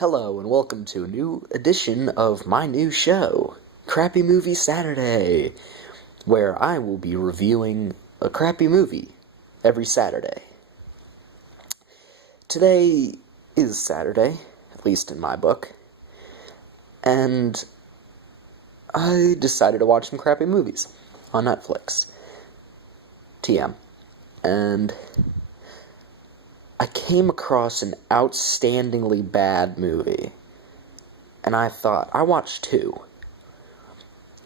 Hello, and welcome to a new edition of my new show, Crappy Movie Saturday, where I will be reviewing a crappy movie every Saturday. Today is Saturday, at least in my book, and I decided to watch some crappy movies on Netflix. TM. And I came across an outstandingly bad movie, and I thought, I watched two,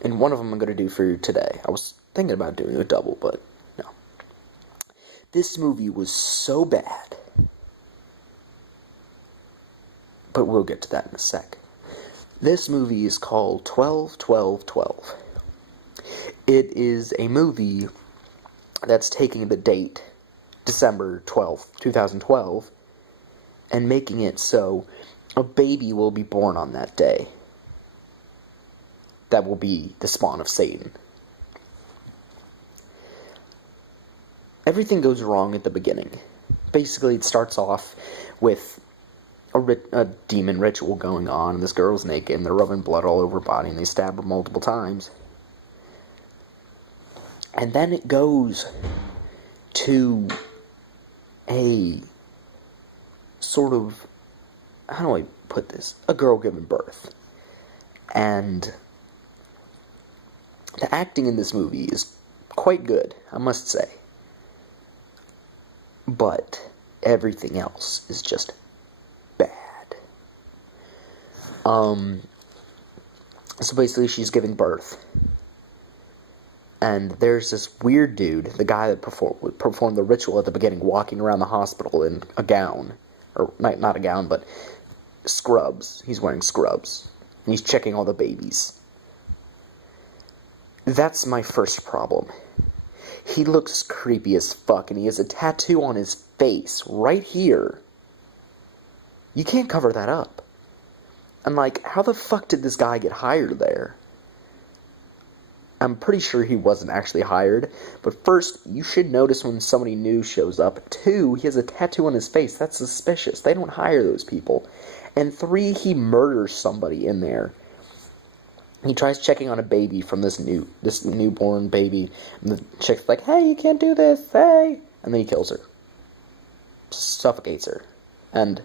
and one of them I'm going to do for you today. I was thinking about doing a double, but no. This movie was so bad, but we'll get to that in a sec. This movie is called 12-12-12. It is a movie that's taking the date December 12th, 2012, and making it so a baby will be born on that day. That will be the spawn of Satan. Everything goes wrong at the beginning. Basically, it starts off with a demon ritual going on, and this girl's naked, and they're rubbing blood all over her body, and they stab her multiple times. And then it goes to a sort of, how do I put this? A girl giving birth. And the acting in this movie is quite good, I must say. But everything else is just bad. So basically she's giving birth. And there's this weird dude, the guy that performed the ritual at the beginning, walking around the hospital in a gown. Or, not a gown, but scrubs. He's wearing scrubs. And he's checking all the babies. That's my first problem. He looks creepy as fuck, and he has a tattoo on his face, right here. You can't cover that up. I'm like, how the fuck did this guy get hired there? I'm pretty sure he wasn't actually hired, but first, you should notice when somebody new shows up. 2, he has a tattoo on his face. That's suspicious. They don't hire those people. And 3, he murders somebody in there. He tries checking on a baby from this newborn baby, and the chick's like, hey, you can't do this, hey! And then he kills her. Suffocates her. And,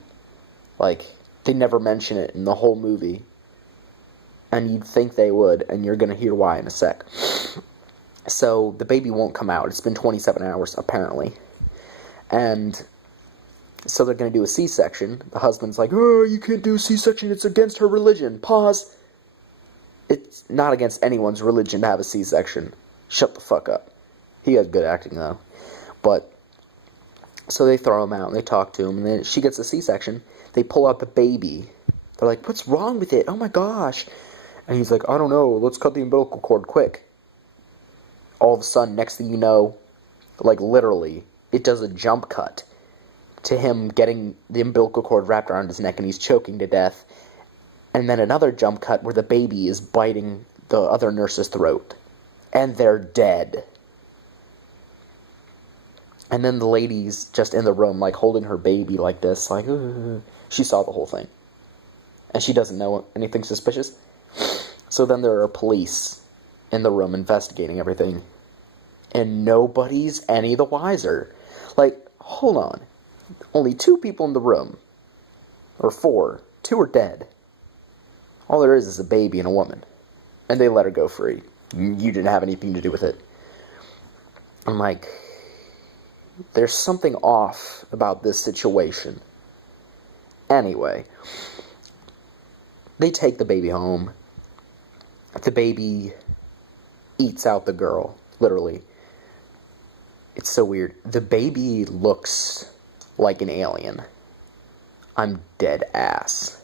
they never mention it in the whole movie. And you'd think they would, and you're going to hear why in a sec. So, the baby won't come out. It's been 27 hours, apparently. And so they're going to do a C-section. The husband's like, oh, you can't do a C-section, it's against her religion. Pause. It's not against anyone's religion to have a C-section. Shut the fuck up. He has good acting, though. But, so they throw him out, and they talk to him, and then she gets a C-section. They pull out the baby. They're like, what's wrong with it? Oh my gosh. And he's like, I don't know, let's cut the umbilical cord quick. All of a sudden, next thing you know, literally, it does a jump cut to him getting the umbilical cord wrapped around his neck and he's choking to death. And then another jump cut where the baby is biting the other nurse's throat. And they're dead. And then the lady's just in the room, holding her baby like this, she saw the whole thing. And she doesn't know anything suspicious. So then there are police in the room investigating everything. And nobody's any the wiser. Hold on. Only 2 people in the room. Or 4. 2 are dead. All there is a baby and a woman. And they let her go free. You didn't have anything to do with it. I'm like, there's something off about this situation. Anyway, they take the baby home. The baby eats out the girl, literally. It's so weird. The baby looks like an alien. I'm dead ass.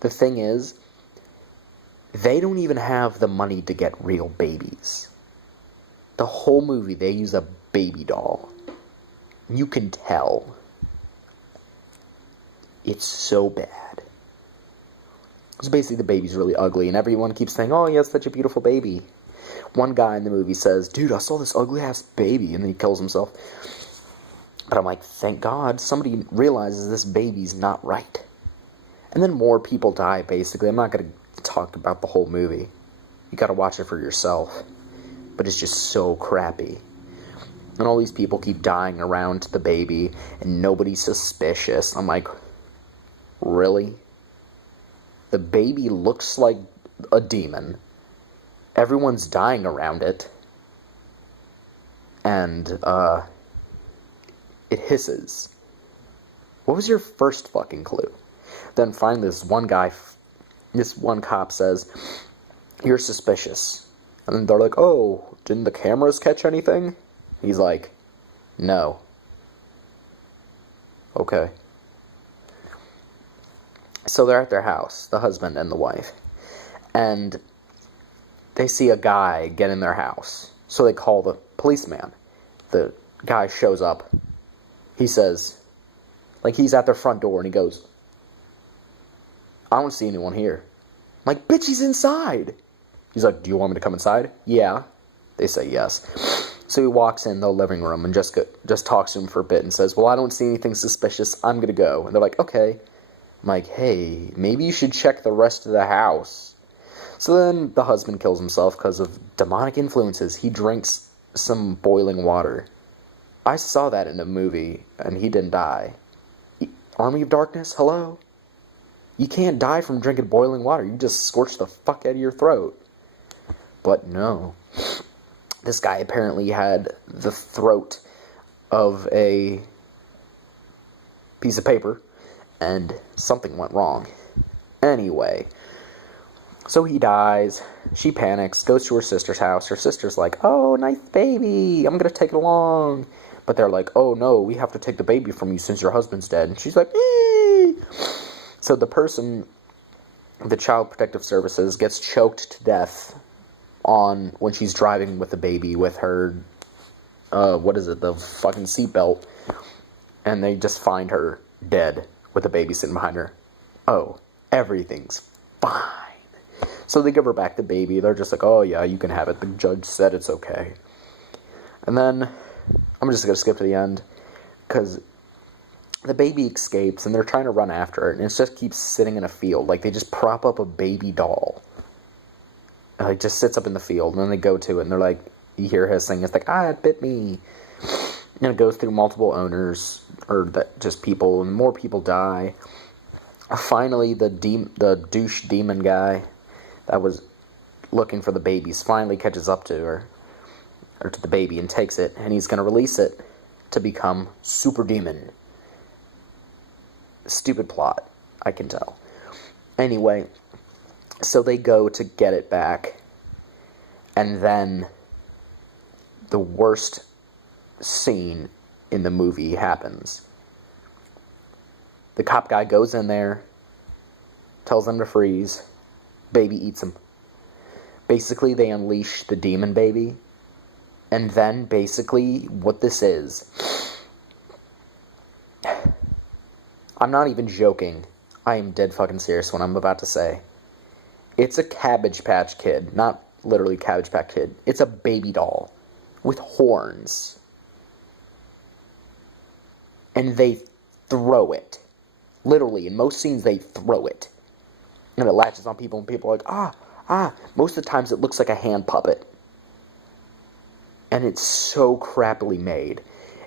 The thing is, they don't even have the money to get real babies. The whole movie, they use a baby doll. You can tell. It's so bad. So basically the baby's really ugly, and everyone keeps saying, oh, he has such a beautiful baby. One guy in the movie says, dude, I saw this ugly-ass baby, and then he kills himself. But I'm like, thank God somebody realizes this baby's not right. And then more people die, basically. I'm not going to talk about the whole movie. You got to watch it for yourself. But it's just so crappy. And all these people keep dying around the baby, and nobody's suspicious. I'm like, really? The baby looks like a demon. Everyone's dying around it. And, it hisses. What was your first fucking clue? Then finally this one cop says, you're suspicious. And then they're like, oh, didn't the cameras catch anything? He's like, no. Okay. So they're at their house, the husband and the wife. And they see a guy get in their house. So they call the policeman. The guy shows up. He says, like, he's at their front door, and he goes, I don't see anyone here. I'm like, bitch, he's inside. He's like, do you want me to come inside? Yeah. They say yes. So he walks in the living room and just talks to him for a bit and says, well, I don't see anything suspicious. I'm going to go. And they're like, okay. I'm like, hey, maybe you should check the rest of the house. So then the husband kills himself because of demonic influences. He drinks some boiling water. I saw that in a movie, and he didn't die. Army of Darkness, hello? You can't die from drinking boiling water. You just scorch the fuck out of your throat. But no. This guy apparently had the throat of a piece of paper, and something went wrong. Anyway, so he dies. She panics, goes to her sister's house. Her sister's like, oh, nice baby. I'm going to take it along. But they're like, oh, no, we have to take the baby from you since your husband's dead. And she's like, eee! So the Child Protective Services, gets choked to death when she's driving with the baby with her, the fucking seatbelt. And they just find her dead with the baby sitting behind her. Oh, everything's fine. So they give her back the baby. They're just like, oh yeah, you can have it. The judge said it's okay. And then, I'm just going to skip to the end, because the baby escapes, and they're trying to run after it, and it just keeps sitting in a field. Like, they just prop up a baby doll. And it just sits up in the field, and then they go to it, and they're like, you hear hissing, it's like, it bit me. And it goes through multiple owners, or just people, and more people die. Finally, the douche demon guy that was looking for the babies finally catches up to her, or to the baby, and takes it, and he's going to release it to become Super Demon. Stupid plot, I can tell. Anyway, so they go to get it back, and then the worst scene in the movie happens. The cop guy goes in there, tells them to freeze, baby eats him. Basically, they unleash the demon baby. And then, basically, what this is... I'm not even joking. I am dead fucking serious when I'm about to say. It's a Cabbage Patch Kid. Not literally Cabbage Patch Kid. It's a baby doll. With horns. And they throw it. Literally, in most scenes, they throw it. And it latches on people, and people are like, Most of the times, it looks like a hand puppet. And it's so crappily made.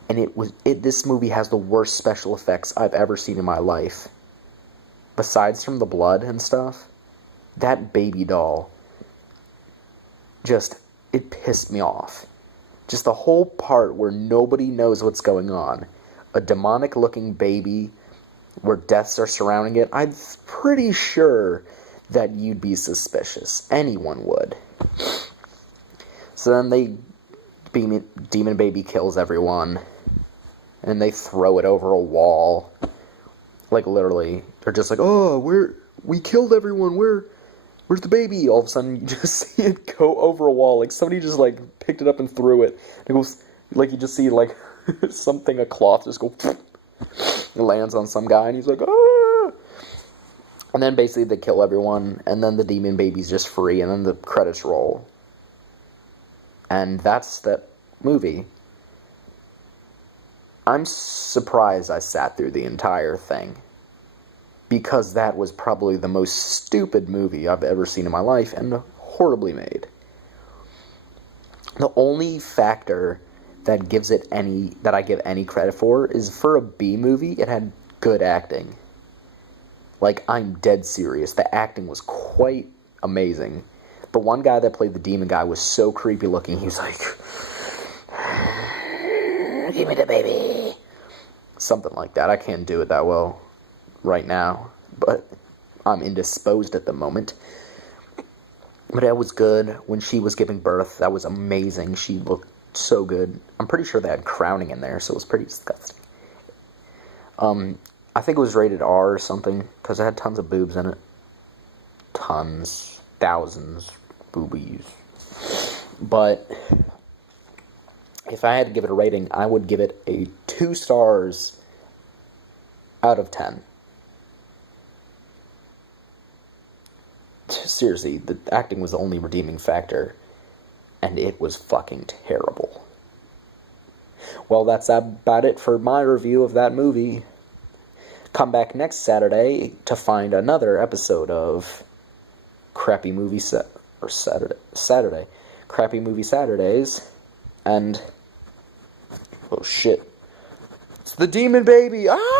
And this movie has the worst special effects I've ever seen in my life. Besides from the blood and stuff, that baby doll, it pissed me off. Just the whole part where nobody knows what's going on. A demonic-looking baby where deaths are surrounding it. I'm pretty sure that you'd be suspicious. Anyone would. So then Demon Baby kills everyone, and they throw it over a wall. Like, literally, they're just like, oh, we killed everyone, where's the baby? All of a sudden, you just see it go over a wall, like, somebody just, like, picked it up and threw it. It goes, like, you just see, like, a cloth just go, it lands on some guy, and he's like, ah! And then, basically, they kill everyone, and then the demon baby's just free, and then the credits roll. And that's that movie. I'm surprised I sat through the entire thing. because that was probably the most stupid movie I've ever seen in my life, and horribly made. The only factor that I give any credit for is for a B movie, it had good acting. Like, I'm dead serious. The acting was quite amazing. But one guy that played the demon guy was so creepy looking, he was like, give me the baby. Something like that. I can't do it that well right now, but I'm indisposed at the moment. But it was good. When she was giving birth, that was amazing. She looked so good. I'm pretty sure they had crowning in there, so it was pretty disgusting. I think it was rated R or something, because it had tons of boobs in it. Tons. Thousands. Boobies. But if I had to give it a rating, I would give it a 2 stars out of 10. Seriously, the acting was the only redeeming factor, and it was fucking terrible. Well, that's about it for my review of that movie. Come back next Saturday to find another episode of Crappy Movie Saturday. Crappy Movie Saturdays. And oh shit. It's the demon baby. Ah!